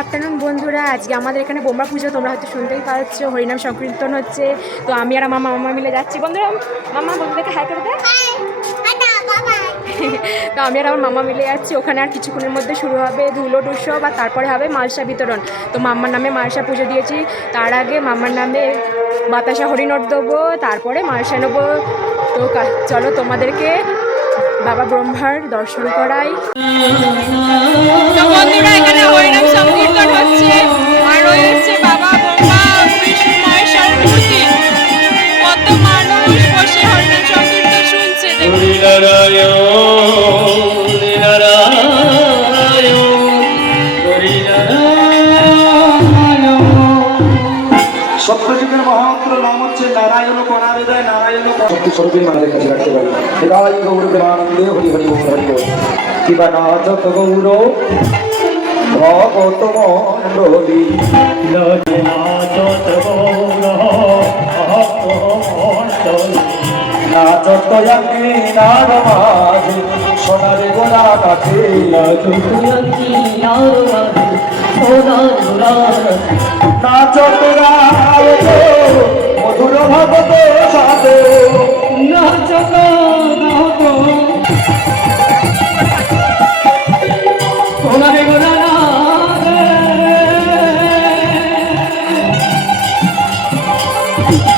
Afternoon বন্ধুরা। আজকে আমাদের এখানে বোমা পুজো, তোমরা হয়তো শুনতেই পাচ্ছ। হরিনাম সংকীর্তন হচ্ছে। তো আমি আর আমার মামা মিলে যাচ্ছি। বন্ধুরা, মামা, বন্ধুদেরকে হাই করে তো আমি আর আমার মামা মিলে যাচ্ছি। ওখানে আর কিছুক্ষণের মধ্যে শুরু হবে ধুলো টুসো আর তারপরে হবে মালসা বিতরণ। তো মাম্মার নামে মালসা পুজো দিয়েছি। তার আগে মাম্মার নামে বাতাসা হরিণট দেবো, তারপরে মালসা নেব। তো চলো তোমাদেরকে বাবা ব্রহ্মার দর্শন করাই। দেখুন। হরিনারায়ণ হরিনারায়ণ হরিনারায়ণ সত্যযুগের মহামন্ত্র নাম হচ্ছে নারায়ণ পরাবেদয় নারায়ণ শক্তি স্বরূপের আমাদের কাছে রাখতে পারি। হৃদয় গৌর প্রেমানন্দে হরি হরি ওম হরি ওম কিবা নাচত গৌর ভগত মণ্ডলী। নাচত আমি নার মাঝে সোনারে গোলা কাছে নাচত রাও গো, মধুর ভগত সাধু নাচত রাও গো, সোনারে গোলা নাচে। ভক্ত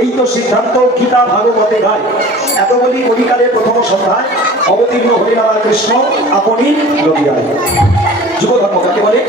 এই তো সিদ্ধান্ত গীতা ভাগবতে গায়। এতগুলি অধিকারে প্রথম সন্ধ্যায় অবতীর্ণ হরিনারায়ণ কৃষ্ণ, আপনি যুব ধর্ম কাকে বলে?